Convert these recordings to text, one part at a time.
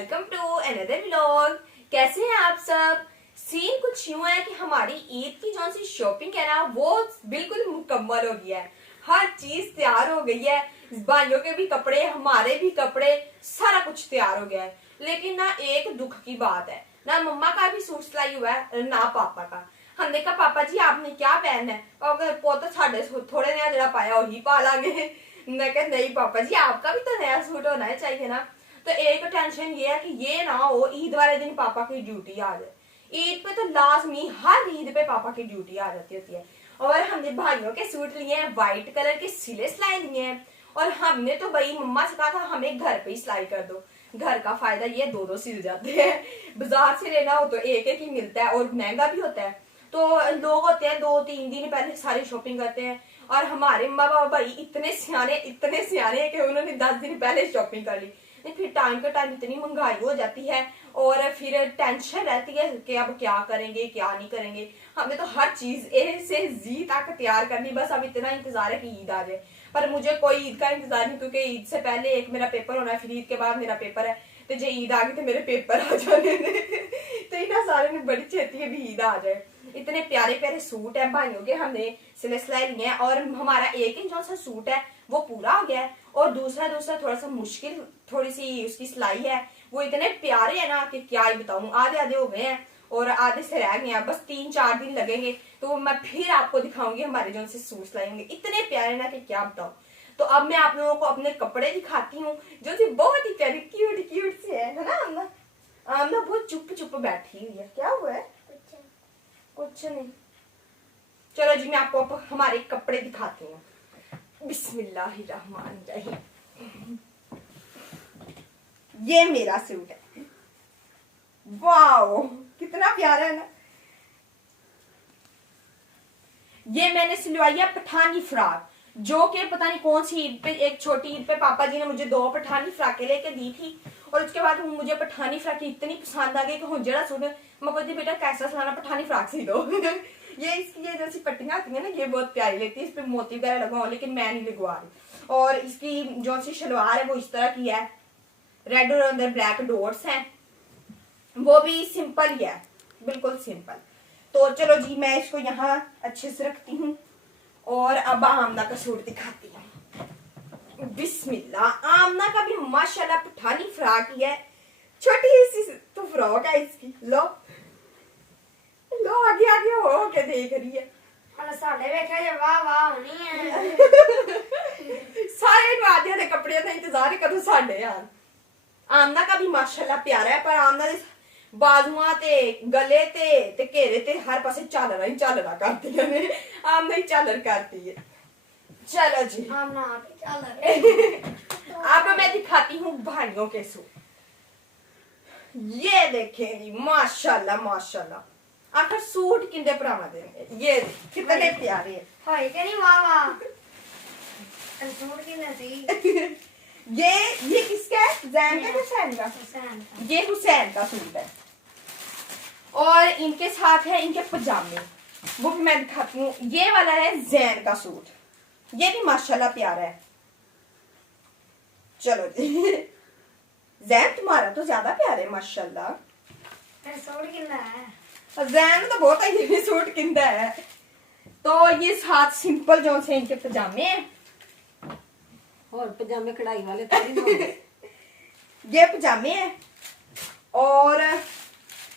Welcome to another vlog. कैसे हैं आप सब। सीन कुछ यूं है कि हमारी ईद की जो सी शॉपिंग है ना वो बिल्कुल मुकम्मल हो गया है। हर चीज तैयार हो गई है। भाइयों के भी कपड़े, हमारे भी कपड़े, सारा कुछ तैयार हो गया है। लेकिन ना एक दुख की बात है, ना मम्मा का भी सूट सिलाई हुआ है ना पापा का। हमने कहा पापा जी आपने क्या पहनना है, और पोत साढ़े थोड़े नया जरा पाया वही पा लांगे। मैं कहा नहीं पापा जी आपका भी तो नया सूट होना चाहिए ना। तो एक टेंशन ये है कि ये ना हो ईद वाले दिन पापा की ड्यूटी आ जाए। ईद पे तो लाजमी हर ईद पे पापा की ड्यूटी आ जाती होती है। और हमने भाइयों के सूट लिए हैं, व्हाइट कलर के सिले सिलाई लिए हैं। और हमने तो भाई मम्मा से कहा था हमें घर पे ही सिलाई कर दो। घर का फायदा ये दो दो सिल जाते हैं, बाजार से लेना हो तो एक एक ही मिलता है और महंगा भी होता है। तो लोग होते हैं 2-3 दिन पहले सारी शॉपिंग करते हैं। और हमारे माँ बाबा भाई इतने सियाने हैं कि उन्होंने 10 दिन पहले शॉपिंग कर ली। फिर टाइम का टाइम इतनी महंगाई हो जाती है और फिर टेंशन रहती है कि अब क्या करेंगे क्या नहीं करेंगे। हमें तो हर चीज ए से जी तक तैयार करनी, बस अब इतना इंतजार है कि ईद आ जाए। पर मुझे कोई ईद का इंतजार नहीं, क्योंकि ईद से पहले एक मेरा पेपर होना है, फिर ईद के बाद मेरा पेपर है। तो जो ईद आ गई तो मेरे पेपर आ जाने तो इतना सारे में बड़ी छेती है भी ईद आ जाए। इतने प्यारे प्यारे सूट है भाइयों के, हमने सिले सिलाई लिए हैं। और हमारा एक इंच जो सा सूट है वो पूरा हो गया है। और दूसरा थोड़ा सा मुश्किल, थोड़ी सी उसकी सिलाई है। वो इतने प्यारे है ना कि क्या ही बताऊं। आधे आधे हो गए हैं और आधे से रह गए हैं, बस 3-4 दिन लगेंगे तो मैं फिर आपको दिखाऊंगी हमारे जो से सूट सिलाई होंगे। इतने प्यारे ना कि क्या बताऊं। तो अब मैं आप लोगों को अपने कपड़े दिखाती हूँ जो कि बहुत ही प्यारे क्यूट से है ना। आमना बहुत चुप बैठी हुई है। क्या हुआ है? कुछ नहीं। चलो जी मैं आपको हमारे कपड़े दिखाती हूँ। बिस्मिल्लाहिर्रहमानिर्रहीम। ये मेरा सूट है। वाओ कितना प्यारा है ना। ये मैंने सिलवाई है पठानी फ्रॉक, जो कि पता नहीं कौन सी ईद पे, एक छोटी ईद पे पापा जी ने मुझे 2 पठानी फ्राकें लेके दी थी। और उसके बाद मुझे पठानी फ्राक इतनी पसंद आ गई कि हूँ जरा सूट मैं कहती बेटा कैसा सिलाना, पठानी फ्राक सी दो। ये इसकी ये जैसी पट्टियां आती है ना ये बहुत प्यारी लगती है, इस पे मोती वगैरह लगवाओ, लेकिन मैं नहीं लगवा रही। और इसकी जो सी शलवार है वो इस तरह की है, रेड और अंदर ब्लैक डॉट्स हैं। वो भी सिंपल ही है, बिल्कुल सिंपल। तो चलो जी मैं इसको यहाँ अच्छे से रखती हूँ और अब आमना का सूट दिखाती हूँ। बिस्मिल्लाह। आमना का भी माशाल्लाह पठानी फ्रॉक ही है, छोटी सी तो फ्रॉक है इसकी। लो आगे आगे हो के देख रही है। सारे नवादिया के कपड़े का इंतजार कदों साडे यार। आमना का भी माशाल्लाह प्यारा है, पर आमना दे बाजुआं ते गले ते घेरे ते हर पासे झालरा करती है। आमना ही झालर करती है। चलो जी अब मैं दिखाती हूँ भाइयों के सूट। ये देखें जी माशाल्लाह माशाल्लाह। आखिर सूट किंदे भरावा देंगे, ये कितने प्यारे हैं। सूट की ये किसका है? जैन का हुसैन का? ये हुसैन का सूट है। और इनके साथ है इनके पजामे, वो भी मैं दिखाती हूँ। ये वाला है जैन का सूट, ये भी माशाल्लाह प्यारा है। चलो जी जैन तुम्हारा तो ज्यादा प्यारा है माशाल्लाह। सूट कितना है? जैन तो बहुत ही सूट किंदा है। तो ये साथ सिंपल जो से इनके पजामे हैं। और पजामे कढ़ाई वाले थोड़ी ये पजामे हैं। और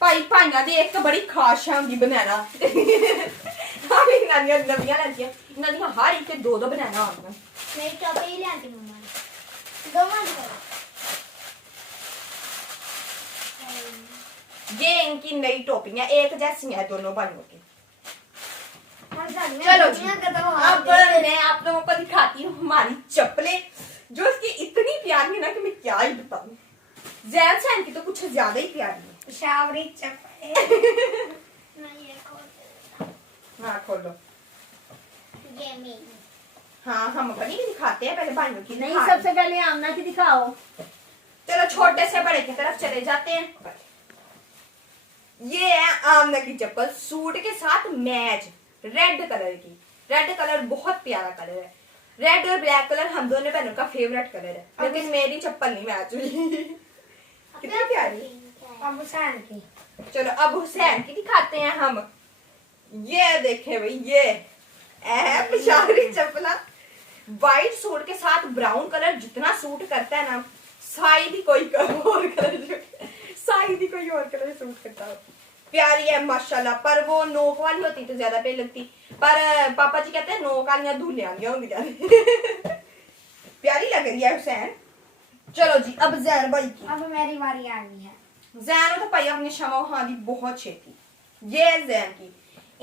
भाइया दी एक तो बड़ी खास होंगी बनाना। नवियां लैंदियां इन्हां हर एक 2-2 बनाना आउंदियां। मेरी टोपी ही लेंदी मम्मा ने दोवां ये इनकी नई टोपियां एक जैसी हैं दोनों भाइयों की। चलो जी अब मैं आप लोगों को दिखाती हूँ हमारी चप्पलें, जो इसकी इतनी प्यारी है ना कि मैं क्या ही बताऊं। जैन सैन की तो कुछ ज्यादा ही प्यारी है। शावरी चप्पल हाँ खोलो। ये मेरी। हाँ हम अपनी भी दिखाते हैं, पहले भाइयों की नहीं, सबसे पहले आमना की दिखाओ। चलो छोटे से बड़े की तरफ चले जाते हैं। ये है आमना की चप्पल, सूट के साथ मैच, रेड कलर की। रेड कलर बहुत प्यारा कलर है। रेड और ब्लैक कलर हम दोनों बहनों का फेवरेट कलर है, लेकिन मेरी चप्पल नहीं मैच हुई। कितनी प्यारी। अब हुसैन की। चलो अब हुसैन की दिखाते हैं हम। ये देखे भाई, ये पिशारी चप्पला व्हाइट सूट के साथ ब्राउन कलर जितना सूट करता है ना, शायद ही कोई और कलर शायद ही कोई और कलर सूट करता हो। प्यारी है माशाल्लाह, पर वो नोक वाली होती तो ज्यादा प्यारी लगती, पर पापा जी कहते हैं नोक वालियां दूल्हे होंगी। प्यारी लग रही है हुसैन। चलो जी अब जैन भाई की। अब मेरी बारी आ गई है। जैन तो भाई अपनी शमा हाँ दी बहुत छेती। ये जैन की,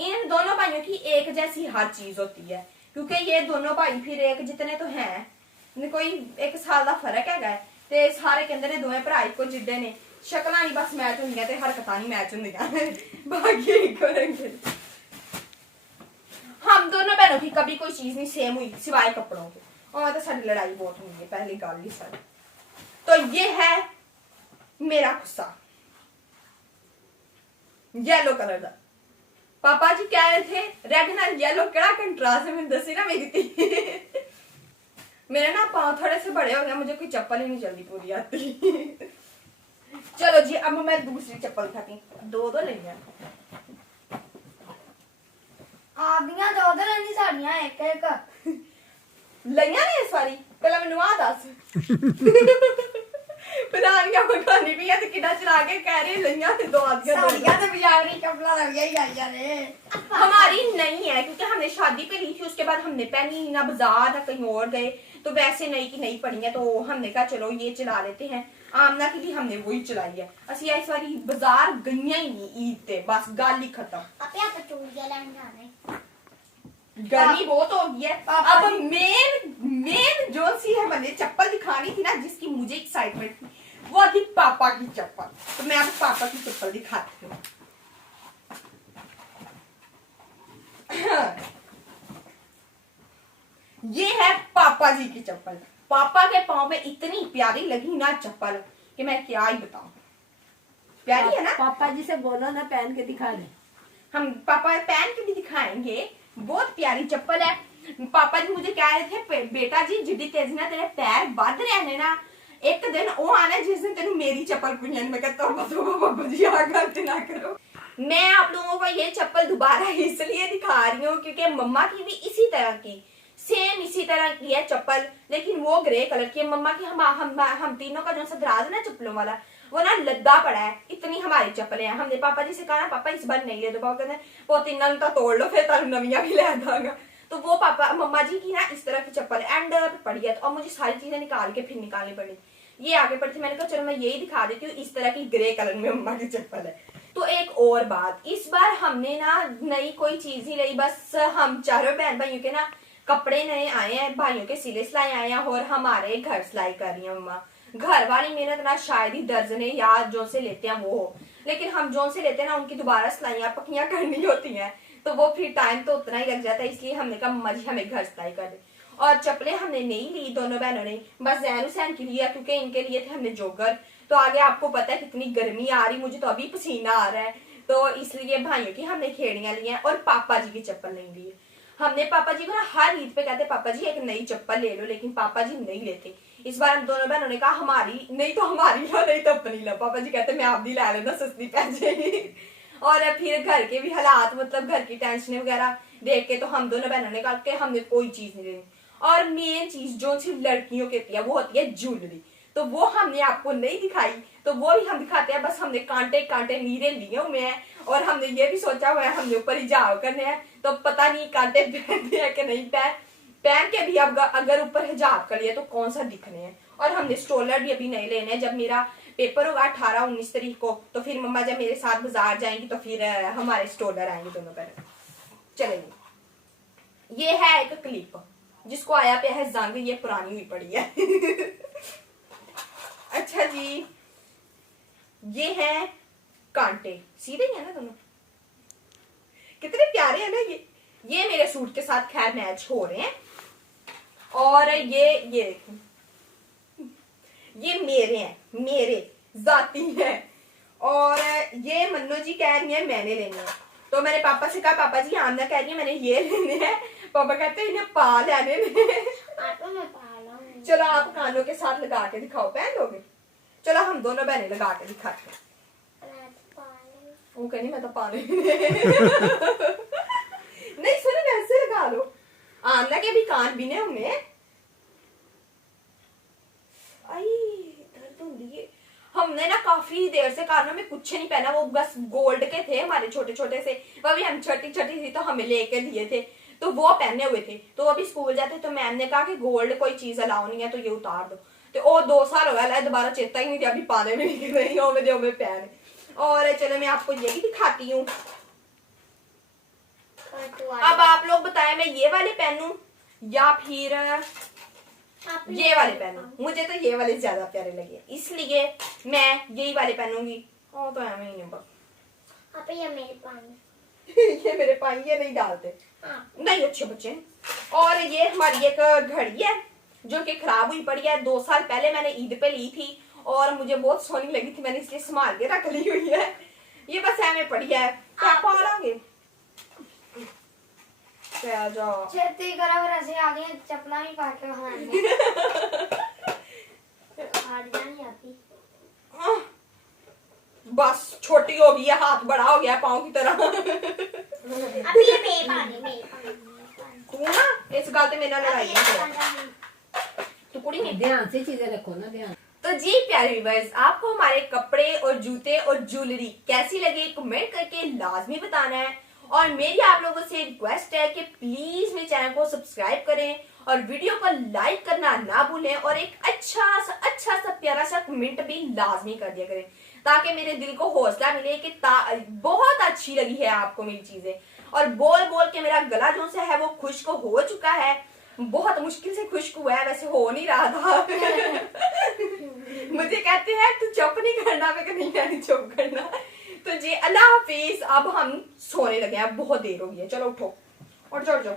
इन दोनों भाइयों की एक जैसी हर चीज होती है, क्योंकि ये दोनों भाई फिर एक जितने तो हैं, कोई एक साल का फर्क है ते सारे कहते हैं दोवें भरा इको जिड्डे ने, शक्लां नहीं बस मैच होंदियां ते हरकतां नहीं मैच होंदियां, बाकी इको रंगे। हम दोनों बहनों की कभी कोई चीज नहीं सेम हुई सिवाय कपड़ों के, और तो साडी लड़ाई बहुत हुई है पहली गल ही सारी। तो ये है मेरा गुस्सा येलो कलर का। पापा जी कह रहे थे रेड ना येलो कड़ा कंट्रास्ट है, मैंने दसी ना मेरी थी। मेरे ना पाँव थोड़े से बड़े हो गए, मुझे कोई चप्पल ही नहीं जल्दी पूरी आती। चलो जी अब मैं दूसरी चप्पल खाती, दो लेंगे आपदियां दो रहंदी साड़ियां एक एक लइया ने इस वारी पहला मैनू आ दस। पुरानियां मकानी भी है ते किडा चला के कह रहे लइया ते दो आदियां साड़ियां तो बाजारी चप्पला लगिया ही आइया रे। हमारी नहीं है क्योंकि हमने शादी पे ली थी, उसके बाद हमने पहनी ना बाजार ना कहीं और गए, तो वैसे नई की नई पड़ी है, तो हमने कहा चलो ये चला लेते हैं। आमना के लिए हमने वही चलाई है, असि इस बारी बाजार गईया ही नहीं ईद ते, बस गल ही खत्म। आपे आप चूड़ियां लेने जाने। गर्मी बहुत हो गई है। अब मेन जो सी है मैंने चप्पल दिखानी थी ना, जिसकी मुझे एक्साइटमेंट थी, वो थी पापा की चप्पल। तो मैं अब पापा की चप्पल दिखाती हूँ। ये है पापा जी की चप्पल। पापा के पाँव में इतनी प्यारी लगी ना चप्पल कि मैं क्या ही बताऊं। प्यारी है ना? पापा जी से बोलो ना पहन के दिखा दे। हम पापा पहन के भी दिखाएंगे, बहुत प्यारी चप्पल है। पापा जी मुझे कह रहे थे बेटा जी जिड्डी तेजी ना तेरे पैर बद रहे ना, एक दिन वो आना जिस दिन तेन मेरी चप्पल पुंजन। मैं कहता हूँ पापा जी आ गलती ना करो। मैं आप लोगों को ये चप्पल दोबारा इसलिए दिखा रही हूँ क्योंकि मम्मा की भी इसी तरह की सेम इसी तरह की है चप्पल, लेकिन वो ग्रे कलर की है। मम्मा की हम तीनों का जो सा दराज है ना चप्पलों वाला, वो ना लद्दा पड़ा है। इतनी हमारी चप्पलें हैं। हमने पापा जी से कहा ना पापा इस बार नहीं ले दो, पापा कहते हैं वो तीन तो तोड़ लो फिर तुम नवियां भी ले दूंगा। तो वो पापा मम्मा जी की ना इस तरह की चप्पल एंड पड़ी है, और मुझे सारी चीजें निकाल के फिर निकालनी पड़ी। ये आगे पड़ी थी, मैंने कहा चलो मैं यही दिखा देती हूँ। इस तरह की ग्रे कलर में मम्मा की चप्पल है। तो एक और बात, इस बार हमने ना नई कोई चीज ही ली, बस हम चारों बहन भाइयों के ना कपड़े नए आए हैं, भाइयों के सिले सिलाई आए हैं, और हमारे घर सिलाई कर रही है मम्मा। घर वाली मेहनत ना शायद ही दर्जने या जो से लेते हैं वो हो, लेकिन हम जो से लेते हैं ना उनकी दोबारा सिलाइयां पक्कियां करनी होती हैं, तो वो फिर टाइम तो उतना ही लग जाता है। इसलिए हमने कहा मम्मा जी हमें घर सिलाई कर दे। और चप्पलें हमने नहीं ली दोनों बहनों ने, बस जैन हुसैन की लिया क्योंकि इनके लिए थे हमने जोगर। तो आगे आपको पता है कितनी गर्मी आ रही, मुझे तो अभी पसीना आ रहा है, तो इसलिए भाइयों की हमने खेड़ियां ली हैं और पापा जी की चप्पल नहीं ली। हमने पापा जी को ना हर ईद पे कहते पापा जी एक नई चप्पल ले लो, लेकिन पापा जी नहीं लेते। इस बार हम दोनों बहनों ने कहा हमारी नहीं तो हमारी लो, नहीं तो अपनी लो। पापा जी कहते मैं आपदी ला लेना, सस्ती पै जाएगी। और फिर घर के भी हालात, मतलब घर की टेंशन वगैरह देख के तो हम दोनों बहनों ने कहा कि हमने कोई चीज नहीं लेनी। और मेन चीज जो सिर्फ लड़कियों की होती है वो होती है ज्वेलरी, तो वो हमने आपको नहीं दिखाई, तो वो भी हम दिखाते हैं। बस हमने कांटे कांटे नीरे लिए हुए हैं, और हमने ये भी सोचा हुआ है हमने ऊपर हिजाब करने हैं, तो पता नहीं कांटे पहनते हैं कि नहीं पहन के भी अब अगर ऊपर हिजाब कर लिया तो कौन सा दिखने हैं। और हमने स्टोलर भी अभी नहीं लेने हैं। जब मेरा पेपर होगा 18-19 तारीख को, तो फिर मम्मा जब मेरे साथ बाजार जाएंगी तो फिर हमारे स्टोलर आएंगे दोनों पर। चलेंगे। ये है एक क्लिप जिसको आया पे है जंग, ये पुरानी हुई पड़ी है। अच्छा जी, ये है कांटे, सीधे ही है ना दोनों, कितने प्यारे हैं ना ये मेरे सूट के साथ खैर मैच हो रहे हैं। और ये मेरे हैं, मेरे जाती हैं। और ये मन्नो जी कह रही है मैंने लेने हैं, तो मैंने पापा से कहा पापा जी आमना कह रही है मैंने ये लेने हैं, पापा कहते हैं इन्हें पा लेने मैं पा लूंगी। चलो आप कानों के साथ लगा के दिखाओ, पहन लोगे? चलो हम हम दोनों बहनें लगा के दिखाते हैं। वो कहनी मैं तो पानी नहीं सुनो वैसे लगा लो। आंदा के भी कान बिने होंगे। आई दर्द होती है। हमने ना काफी देर से कानों में कुछ नहीं पहना, वो बस गोल्ड के थे हमारे छोटे छोटे से, वो भी हम छोटी छोटी थी तो हमें लेके दिए थे, तो वो पहने हुए थे। तो अभी स्कूल जाते तो मैम ने कहा कि गोल्ड कोई चीज अलाउ नहीं है तो ये उतार दो। तो वो 2 साल हो गया दोबारा चेता ही नहीं दिया, अभी पाने में नहीं रही हमें पहन। और चलो मैं आपको ये भी दिखाती हूँ। अब आप लोग बताएं मैं ये वाले पहनूं या फिर ये वाले पहनूं। मुझे तो ये वाले ज्यादा प्यारे लगे इसलिए मैं यही वाले पहनूंगी। ओ तो हमें नहीं आप ये मेरे पानी ये मेरे पानी ये नहीं डालते नहीं अच्छे बच्चे। और ये हमारी एक घड़ी है जो कि खराब हुई पड़ी है, 2 साल पहले मैंने ईद पे ली थी और मुझे बहुत सोनी लगी थी, मैंने इसलिए संभाल के रख ली हुई है। ये बस हमें पड़ी है पापा आएंगे जाओ छेती करा फिर ऐसे आगे चपला भी पा के बाहर हाथ जानी आती। बस छोटी हो गई है, हाथ बड़ा हो गया पाँव की तरह। अब ये मेरे पानी तू ना इस गल ते मेरे नाल लड़ाई ना कर तू कुड़ी नहीं। ध्यान से चीजें रखो ना, ध्यान। तो जी प्यारे व्यूअर्स, आपको हमारे कपड़े और जूते और ज्वेलरी कैसी लगी कमेंट करके लाजमी बताना है। और मेरी आप लोगों से रिक्वेस्ट है कि प्लीज मेरे चैनल को सब्सक्राइब करें और वीडियो को लाइक करना ना भूलें और एक अच्छा सा प्यारा सा कमेंट भी लाजमी कर दिया करें ताकि मेरे दिल को हौसला मिले कि बहुत अच्छी लगी है आपको मेरी चीजें। और बोल बोल के मेरा गला जो सा है वो खुश्क हो चुका है, बहुत मुश्किल से खुश्क हुआ है, वैसे हो नहीं रहा था। मुझे कहते हैं तू चुप नहीं करना, मैं नहीं चुप करना। तो जी अल्लाह हाफिज, अब हम सोने लगे हैं, बहुत देर हो गई है, चलो उठो और चढ़ जाओ।